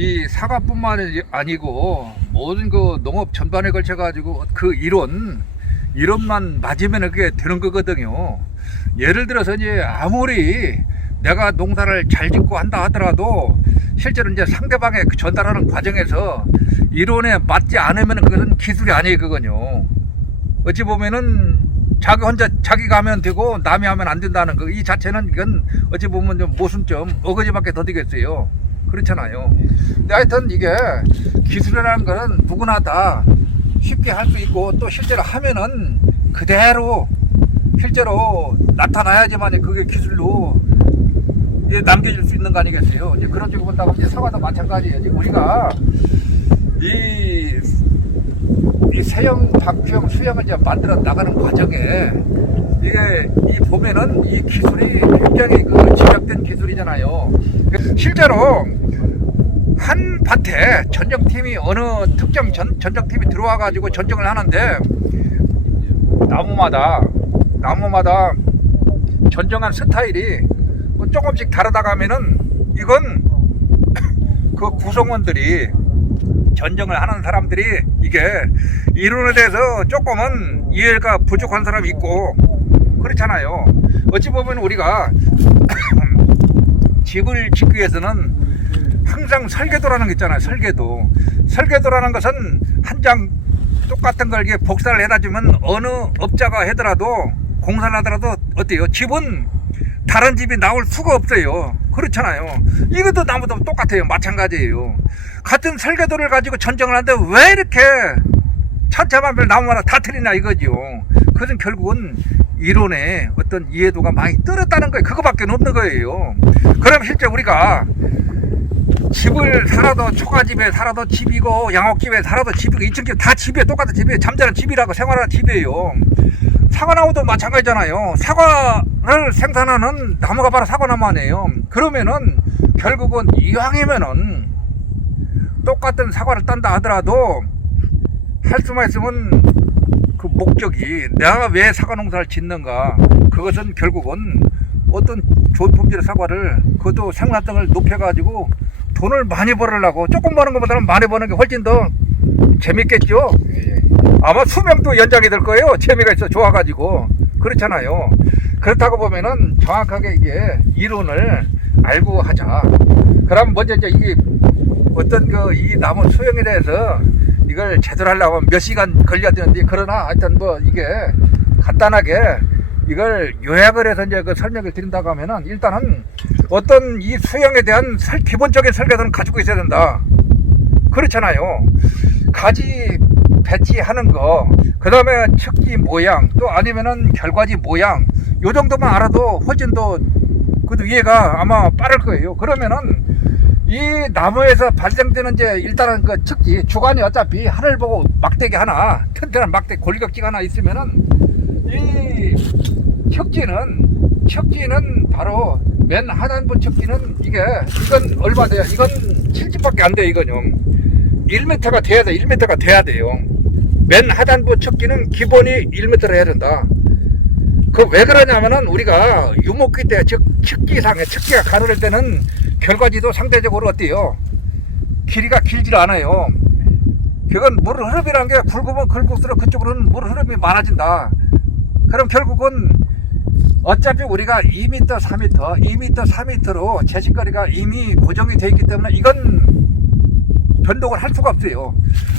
이 사과뿐만 아니고 모든 그 농업 전반에 걸쳐 가지고 그 이론 이론만 맞으면 그게 되는 거거든요. 예를 들어서 이제 아무리 내가 농사를 잘 짓고 한다 하더라도 실제로 이제 상대방에 그 전달하는 과정에서 이론에 맞지 않으면 그것은 기술이 그건요. 어찌 보면은 자기 혼자 자기가 하면 되고 남이 하면 안 된다는 거 이 자체는 이건 어찌 보면 좀 모순점 어거지밖에 더 되겠어요. 그렇잖아요. 근데 하여튼 이게 기술이라는 거는 누구나 다 쉽게 할 수 있고 또 실제로 하면은 그대로 실제로 나타나야지만 그게 기술로 남겨질 수 있는 거 아니겠어요? 이제 그런 쪽으로 본다고 이제 사과도 마찬가지예요. 이제 우리가 이, 이 세형, 박형, 수형을 이제 만들어 나가는 과정에 이게 이 보면은 이 기술이 굉장히 그 집약된 기술이잖아요. 실제로 한 밭에 전정팀이 어느 특정 전, 전정팀이 들어와 가지고 전정을 하는데 나무마다 나무마다 전정한 스타일이 뭐 조금씩 다르다가 하면은 이건 그 구성원들이 전정을 하는 사람들이 이게 이론에 대해서 조금은 이해가 부족한 사람이 있고 그렇잖아요. 어찌 보면 우리가 집을 짓기 위해서는 항상 설계도라는 게 있잖아요. 설계도. 설계도라는 것은 한 장 똑같은 걸 이게 복사를 해다 주면 어느 업자가 하더라도 공사를 하더라도 어때요? 집은 다른 집이 나올 수가 없어요. 그렇잖아요. 이것도 나무도 똑같아요. 마찬가지예요. 같은 설계도를 가지고 전정을 하는데 왜 이렇게 천차만별 나무마다 다 틀리나 이거죠. 그것은 결국은 이론의 어떤 이해도가 많이 떨어졌다는 거예요. 그거밖에 없는 거예요. 그럼 실제 우리가 집을 살아도 초가집에 살아도 집이고 양옥집에 살아도 집이고 2층 집 다 집이에요. 똑같은 집이에요. 잠자는 집이라고 생활하는 집이에요. 사과나무도 마찬가지잖아요. 사과를 생산하는 나무가 바로 사과나무 아니에요. 그러면은 결국은 이왕이면은 똑같은 사과를 딴다 하더라도 할 수만 있으면 그 목적이 내가 왜 사과 농사를 짓는가. 그것은 결국은 어떤 좋은 품질의 사과를 그것도 생산성을 높여가지고 돈을 많이 벌으려고 조금 버는 것보다는 많이 버는 게 훨씬 더 재밌겠죠? 아마 수명도 연장이 될 거예요. 재미가 있어 좋아가지고. 그렇잖아요. 그렇다고 보면은 정확하게 이게 이론을 알고 하자. 그럼 먼저 이제 이게 어떤 그이 나무 수영에 대해서 이걸 제대로 하려고 하면 몇 시간 걸려야 되는데 그러나 하여튼 뭐 이게 간단하게 이걸 요약을 해서 이제 그 설명을 드린다고 하면은 일단은 어떤 이 수영에 대한 설- 기본적인 설계도는 가지고 있어야 된다. 그렇잖아요. 가지 배치하는 거, 그 다음에 척지 모양, 또 아니면은 결과지 모양, 요 정도만 알아도 훨씬 더 그래도 이해가 아마 빠를 거예요. 그러면은 이 나무에서 발생되는 이제 일단은 그 척지 주관이 어차피 하늘 보고 막대기 하나 튼튼한 막대기 골격지가 하나 있으면은 이 척지는 척지는 바로 맨 하단부 척지는 이게 이건 얼마 돼요? 이건 7집밖에 안 돼요 이건요. 1m가 돼야 돼 1m가 돼야 돼요. 맨 하단부 척지는 기본이 1m를 해야 된다. 그 왜 그러냐면은 우리가 유목기 때, 즉 척기상에 척기가 가늘을 때는 결과지도 상대적으로 어때요? 길이가 길질 않아요. 그건 물 흐름이라는 게 굵으면 굵을수록 그쪽으로는 물 흐름이 많아진다. 그럼 결국은 어차피 우리가 2m, 4m, 2m, 4m로 제식거리가 이미 고정이 되어 있기 때문에 이건 변동을 할 수가 없어요.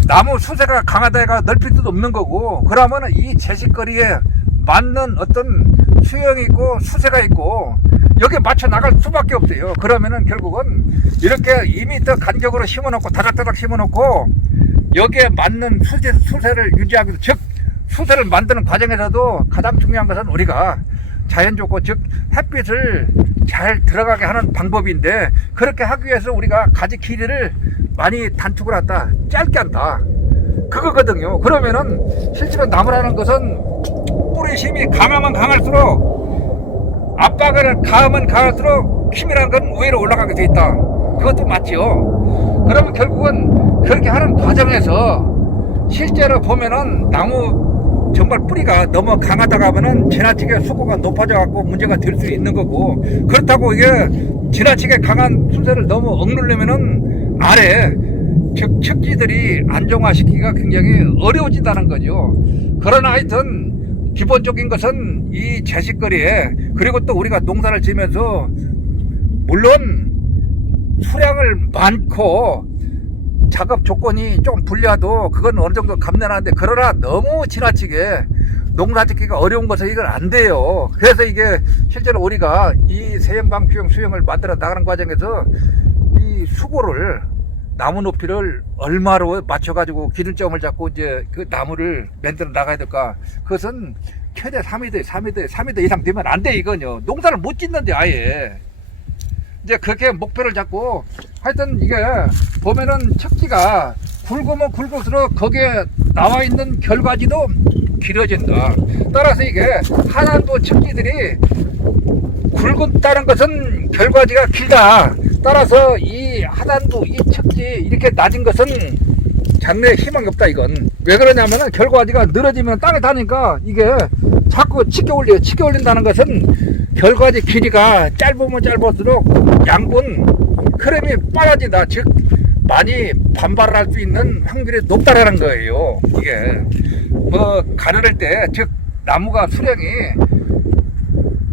나무 수세가 강하다 해가 넓힐 수도 없는 거고, 그러면은 이 제식거리에 맞는 어떤 수영이 있고 수세가 있고, 여기에 맞춰 나갈 수밖에 없어요. 그러면은 결국은 이렇게 2m 간격으로 심어놓고, 다닥다닥 심어놓고, 여기에 맞는 수세, 수세를 유지하기 위해서, 즉, 수세를 만드는 과정에서도 가장 중요한 것은 우리가 자연 좋고, 즉, 햇빛을 잘 들어가게 하는 방법인데, 그렇게 하기 위해서 우리가 가지 길이를 많이 단축을 한다. 짧게 한다. 그거거든요. 그러면은 실제로 나무라는 것은 뿌리 힘이 강하면 강할수록 압박을 가하면 가할수록 힘이라는 건 위로 올라가게 돼 있다. 그것도 맞죠. 그러면 결국은 그렇게 하는 과정에서 실제로 보면은 나무 정말 뿌리가 너무 강하다가 하면은 지나치게 수고가 높아져 갖고 문제가 될 수 있는 거고 그렇다고 이게 지나치게 강한 수세를 너무 억누르면은 아래 즉 척지들이 안정화시키기가 굉장히 어려워진다는 거죠. 그러나 하여튼 기본적인 것은 이 제식거리에 그리고 또 우리가 농사를 지면서 물론 수량을 많고 작업 조건이 좀 불리해도 그건 어느 정도 감내하는데 그러나 너무 지나치게 농사 짓기가 어려운 것은 이건 안 돼요. 그래서 이게 실제로 우리가 이 세형방 규형 수형을 만들어 나가는 과정에서 이 수고를 나무 높이를 얼마로 맞춰가지고 기준점을 잡고 이제 그 나무를 만들어 나가야 될까? 그것은 최대 3m, 3m, 3m 이상 되면 안 돼, 이건요. 농사를 못 짓는데, 아예. 이제 그렇게 목표를 잡고 하여튼 이게 보면은 척지가 굵으면 굵을수록 거기에 나와 있는 결과지도 길어진다. 따라서 이게 하나도 척지들이 굵다는 것은 결과지가 길다. 따라서 이 하단부, 이 척지 이렇게 낮은 것은 장래에 희망이 없다 이건. 왜 그러냐면은 결과지가 늘어지면 땅에 닿으니까 이게 자꾸 치켜 올려. 치켜 올린다는 것은 결과지 길이가 짧으면 짧을수록 양분 크림이 빨라진다. 즉 많이 반발할 수 있는 확률이 높다라는 거예요. 이게 뭐 가늘을 때 즉 나무가 수령이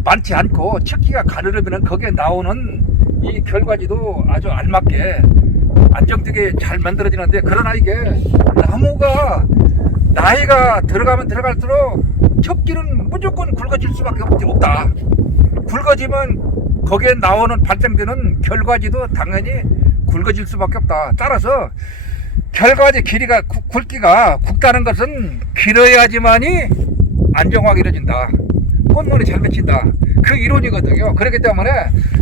많지 않고 척기가 가늘으면 거기에 나오는 이 결과지도 아주 알맞게 안정되게 잘 만들어지는데 그러나 이게 나무가 나이가 들어가면 들어갈수록 척기는 무조건 굵어질 수밖에 없- 없다. 굵어지면 거기에 나오는 발생되는 결과지도 당연히 굵어질 수밖에 없다. 따라서 결과지 길이가 굵- 굵기가 굵다는 것은 길어야지만이 안정화가 이루어진다. 꽃무늬 잘 맺힌다. 그 이론이거든요. 그렇기 때문에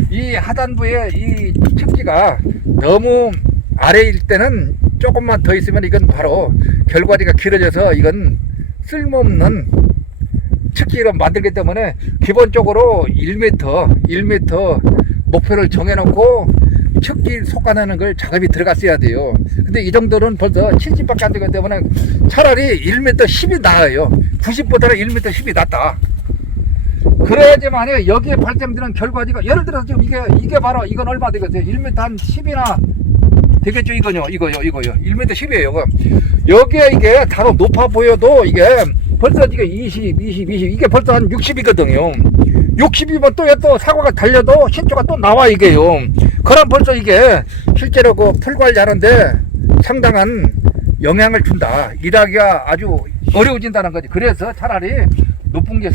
이 하단부의 이 척지가 너무 아래일 때는 조금만 더 있으면 이건 바로 결과지가 길어져서 이건 쓸모없는 척지로 만들기 때문에 기본적으로 1m, 1m 목표를 정해놓고 척지 속아내는 걸 작업이 들어갔어야 돼요. 근데 이 정도는 벌써 70밖에 안 되기 때문에 차라리 1m 10이 나아요. 90보다는 1m 10이 낫다. 그래야지만 여기에 발생되는 결과지가 예를 들어서 지금 이게 이게 바로 이건 얼마 되겠어요? 1m 한 10이나 되겠죠? 이거요 이거요 이거요. 1m 10이에요 이거 여기에 이게 다소 높아 보여도 이게 벌써 이게 20 20 20 이게 벌써 한 60이거든요. 60이면 또, 또 사과가 달려도 신초가 또 나와 이게요. 그럼 벌써 이게 실제로 그 풀 관리하는데 상당한 영향을 준다. 일하기가 아주 어려워진다는 거지. 그래서 차라리 높은 게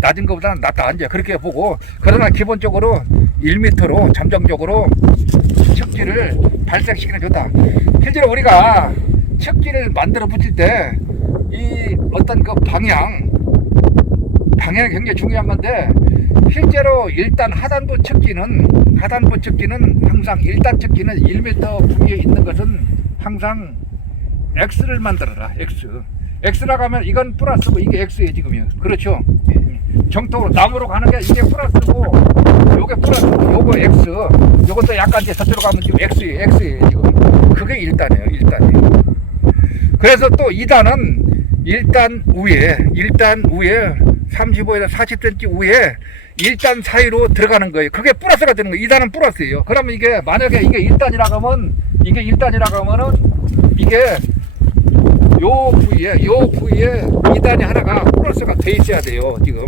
낮은 것보다는 낫다 이제 그렇게 보고. 그러나 기본적으로 1m로 잠정적으로 척지를 발생시키는 게 좋다. 실제로 우리가 척지를 만들어 붙일 때 이 어떤 그 방향 방향이 굉장히 중요한 건데 실제로 일단 하단부 척지는 하단부 척지는 항상 일단 척지는 1m 부위에 있는 것은 항상 X를 만들어라 X X라고 하면 이건 플러스고 이게 X예요 지금요. 그렇죠? 정통으로 나무로 가는 게 이게 플러스고 요게 플러스 요거 X. 요것도 약간 이제 저쪽으로 가면 지금 X예요 X예요 지금. 그게 1단이에요 1단이에요. 그래서 또 2단은 1단 위에 1단 위에 35에서 40cm 위에 1단 사이로 들어가는 거예요. 그게 플러스가 되는 거예요. 2단은 플러스예요. 그러면 이게 만약에 이게 1단이라고 하면 이게 1단이라고 하면은 이게 요 부위에 요 부위에 2단이 하나가 플러스가 돼 있어야 돼요 지금.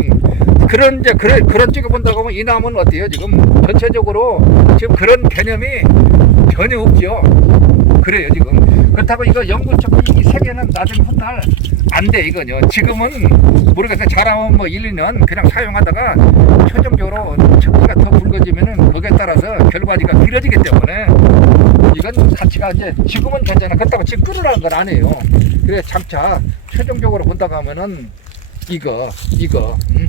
그런 이제 그래, 그런 쪽에 본다고 하면 이 나무는 어때요 지금? 전체적으로 지금 그런 개념이 전혀 없죠. 그래요 지금. 그렇다고 이거 연구척이 이 세계는 나중에 훗날 안 돼 이거요 지금은 모르겠어요. 잘하면 뭐 1, 2년 그냥 사용하다가 최종적으로 척지가 더 굵어지면은 거기에 따라서 결과지가 길어지기 때문에 이건 가치가 이제 지금은 괜찮아. 그렇다고 지금 끊으라는 건 아니에요. 그래 장차 최종적으로 본다고 하면은 이거 이거 음.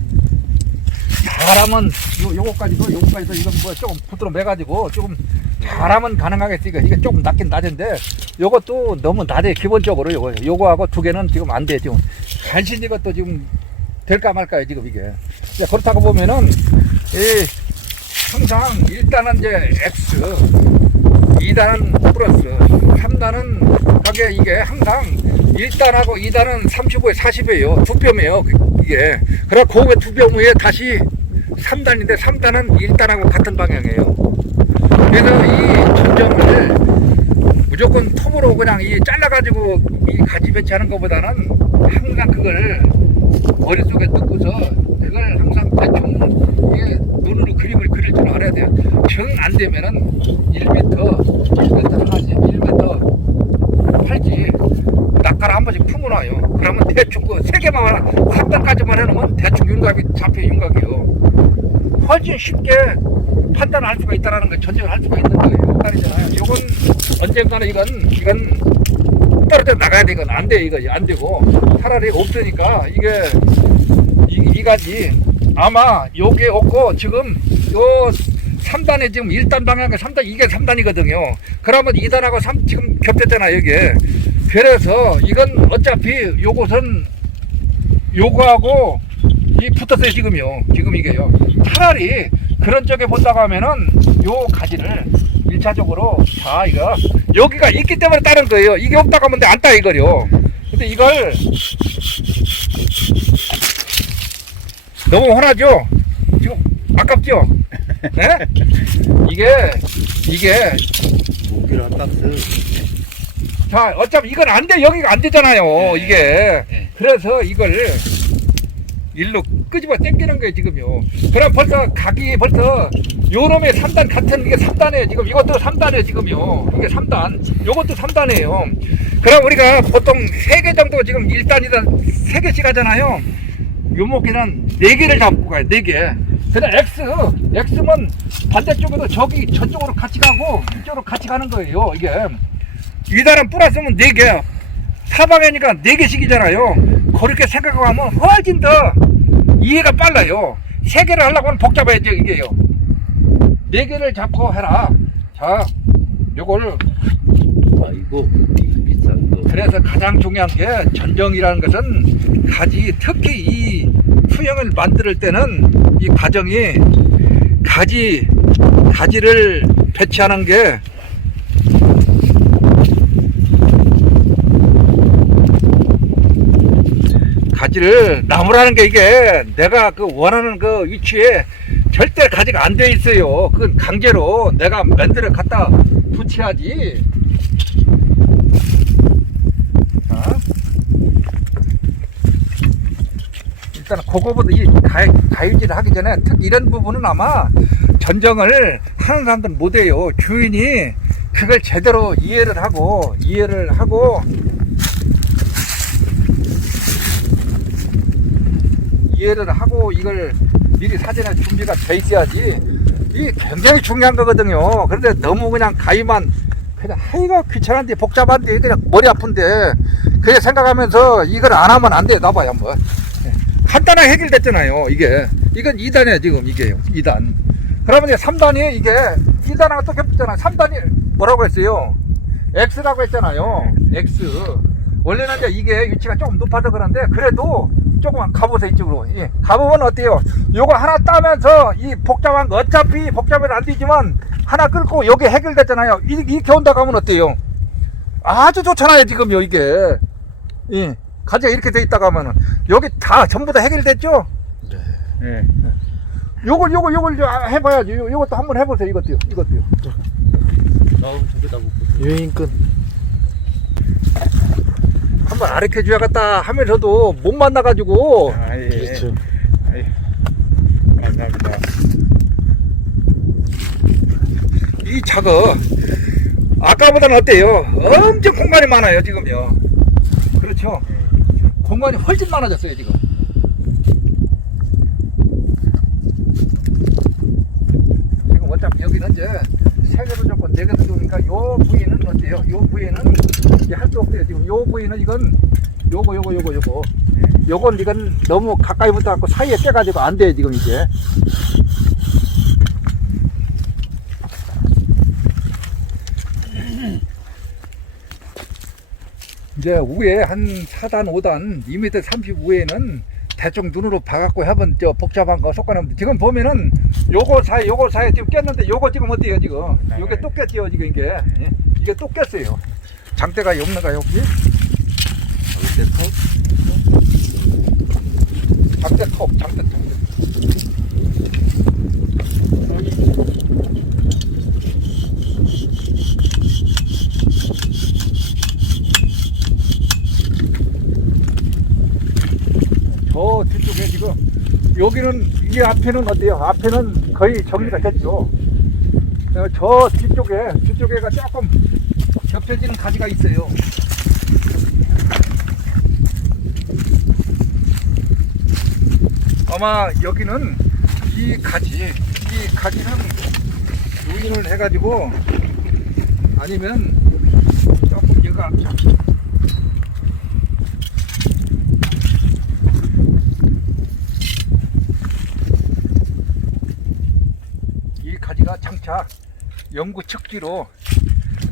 잘하면 요, 요거까지도 요거까지도 이건 뭐 조금 붙들어 매가지고 조금 잘하면 가능하겠으니까 이게 조금 낮긴 낮은데 요것도 너무 낮아요 기본적으로 요거 요거하고 두 개는 지금 안 돼 지금. 간신 이것도 지금 될까 말까요 지금 이게. 그렇다고 보면은 이 항상 1단은 이제 X 2단은 플러스 3단은 가게 이게 항상 1단하고 2단은 35에 40이에요. 두 뼘이에요 이게. 그래 고개 두뼘 후에 다시 3단인데 3단은 1단하고 같은 방향이에요. 그래서 이 전점을 무조건 톱으로 그냥 이 잘라가지고 이 가지 배치하는 것보다는 항상 그걸 머릿속에 넣고서 그걸 항상 대충 눈으로 그림을 그릴 줄 알아야 돼요. 정 안 되면은 1m, 1m 하지, 1m 팔지. 낙가를 한 번씩 품어놔요. 그러면 대충 그세 개만 하나, 3단까지만 해놓으면 대충 윤곽이 잡혀 윤곽이요. 훨씬 쉽게 판단할 수가 있다라는 걸 전제를 할 수가 있는 거예요. 말이잖아요. 이건 언젠가는 이건 이건 떨어져 나가야 돼. 이건 안 돼. 이거 안 되고 차라리 없으니까 이게 이, 이 가지 아마 요게 없고 지금 요 3단에 지금 1단 방향과 3단 이게 3단이거든요. 그러면 2단하고 3 지금 겹쳤잖아 여기에. 그래서 이건 어차피 요것은 요거하고 이 붙었어요 지금요. 지금 이게요. 차라리 그런 쪽에 본다고 하면은 요 가지를 1차적으로 자 이거 여기가 있기 때문에 따는 거예요. 이게 없다고 하면 안 따 이거요. 근데 이걸 너무 흔하죠? 지금 아깝죠? 네? 이게 이게 목기를 한 박스. 자 어차피 이건 안 돼 여기가 안 되잖아요 네. 이게 네. 그래서 이걸 일로 끄집어 당기는 거예요 지금요 그럼 벌써 각이 벌써 요놈의 3단 같은 이게 3단이에요 지금 이것도 3단이에요 지금요 이게 3단 요것도 3단이에요 그럼 우리가 보통 3개 정도 지금 1단이단 3개씩 하잖아요 요목기는 4개를 잡고 가요 4개. 근데 X X면 반대쪽에도 저기 저쪽으로 같이 가고 이쪽으로 같이 가는 거예요 이게. 2단은 플러스면 4개. 사방이니까 4개씩이잖아요. 그렇게 생각하면 훨씬 더 이해가 빨라요. 3개를 하려고 하면 복잡해야죠 이게요. 4개를 잡고 해라. 자 요걸. 아이고, 이거 비싼 거. 그래서 가장 중요한 게 전정이라는 것은 가지 특히 이 수영을 만들 때는 이 과정이 가지 가지를 배치하는 게 가지를 나무라는 게 이게 내가 그 원하는 그 위치에 절대 가지가 안 돼 있어요. 그건 강제로 내가 만들어 갖다 붙여야지. 자. 일단 그거보다 이 가위, 가위질을 하기 전에 특히 이런 부분은 아마 전정을 하는 사람들은 못해요. 주인이 그걸 제대로 이해를 하고 이해를 하고 이해를 하고 이걸 미리 사전에 준비가 돼 있어야지 이게 굉장히 중요한 거거든요. 그런데 너무 그냥 가위만 그냥 하기가 귀찮은데 복잡한데 그냥 머리 아픈데 그래 생각하면서 이걸 안 하면 안 돼. 나봐요 한번. 한 단에 해결됐잖아요. 이게 이건 2단이에요 지금 이게요. 2단. 그러면 이제 3단이 이게 2단하고 또 겹쳤잖아요. 3단이 뭐라고 했어요? X라고 했잖아요. X. 원래는 이제 이게 위치가 조금 높아서 그런데 그래도 조금만 가보세요 이쪽으로. 예. 가보면 어때요? 요거 하나 따면서 이 복잡한 거 어차피 복잡해도 안 되지만 하나 끌고 여기 해결됐잖아요. 이- 이렇게 온다고 하면 어때요? 아주 좋잖아요 지금요 이게. 예. 가지가 이렇게 돼 있다고 하면은 여기 다 전부 다 해결됐죠? 네. 예. 요걸 요걸 요걸 좀 해봐야지. 요, 요것도 한번 해보세요. 이것도요. 이것도요. 아우, 저기다 놓고. 유인끈 한번 가르쳐 줘야겠다 하면서도 못 만나가지고 아, 예. 그렇죠. 아이, 감사합니다. 이 차가 아까보다는 어때요? 엄청 공간이 많아요 지금요. 그렇죠. 공간이 훨씬 많아졌어요 지금. 지금 어차피 여기는 이제 세 개도 좋고 네 개도 좋으니까 요 부위는 어때요? 요 부위는 할수 없어요 지금. 요 부위는 이건 요거 요거 요거 요거. 요건 이건 너무 가까이 붙어갖고 사이에 껴가지고 안 돼요 지금 이게. 이제 위에 한 4단, 5단, 2m 30 위에는 대충 눈으로 봐갖고 하면 저 복잡한 거 속가는 지금 보면은 요거 사이, 요거 사이에 지금 꼈는데 요거 지금 어때요 지금? 네. 요게 또 꼈지요 지금 이게 예. 이게 또 꼈어요. 장대가 없는가요 혹시? 장대 컵? 장대 톱, 장대 톱. 여기는 이 앞에는 어때요? 앞에는 거의 정리가 됐죠. 어, 저 뒤쪽에 뒤쪽에가 조금 겹쳐지는 가지가 있어요. 아마 여기는 이 가지, 이 가지는 유인을 해가지고 아니면 조금 얘가 이 장착 연구 측지로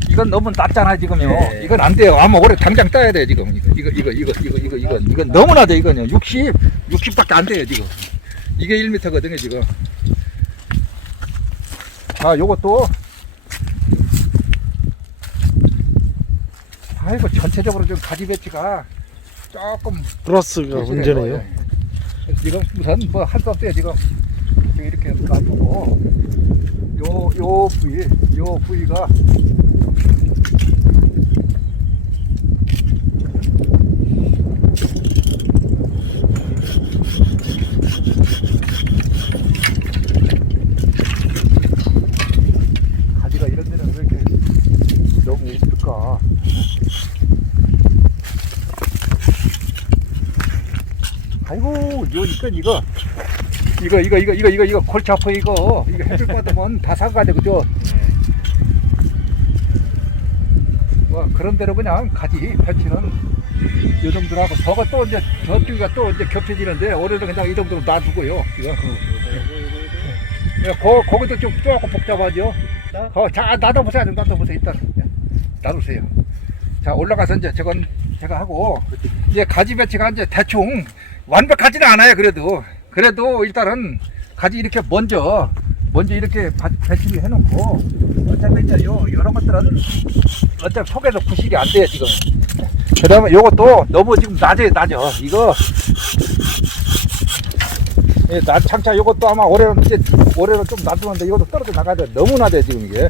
이건 너무 낮잖아 지금요. 네. 이건 안 돼요. 아마 올해 당장 따야 돼 지금. 이거 이거 이거 이거 이거 이거 이거 이건 너무 낮아 이거요. 60 60밖에 안 돼요 지금. 이게 1m거든요 지금. 자 요것도 아이고 전체적으로 좀 가지 배치가 조금 플러스가 문제네요. 지금 우선 뭐 할 수 없어요 지금 지금 이렇게 놔두고 요 요 부위 요 부위가 가지가 이런 데는 왜 이렇게 너무 예쁠까? 아이고 이거 이거 이거 이거 이거 이거 이거 이거 골치 아파 이거. 이거 해줄 거 같으면 다 사가야 돼 그죠? 뭐 그런 대로 그냥 가지. 배치는 이 정도로 하고. 저거 또 이제 저쪽이가 또 이제 겹쳐지는데 올해는 그냥 이 정도로 놔두고요 이거 예, 거, 거기도 좀 조금 복잡하죠? 거, 자 놔둬보세요. 좀 놔둬보세요 일단. 예, 놔두세요. 자 올라가서 이제 저건 제가 하고 이제 가지 배치가 이제 대충 완벽하지는 않아요 그래도 그래도 일단은 가지 이렇게 먼저 먼저 이렇게 바- 배치를 해놓고 어차피 이제 요 이런 것들은 어차피 속에서 부실이 안 돼요 지금. 그다음에 요것도 너무 지금 낮아요 낮아 이거. 예, 낮 창차 요것도 아마 올해는 올해는 좀 놔두는데 이것도 떨어져 나가야 돼. 너무 낮아요 지금 이게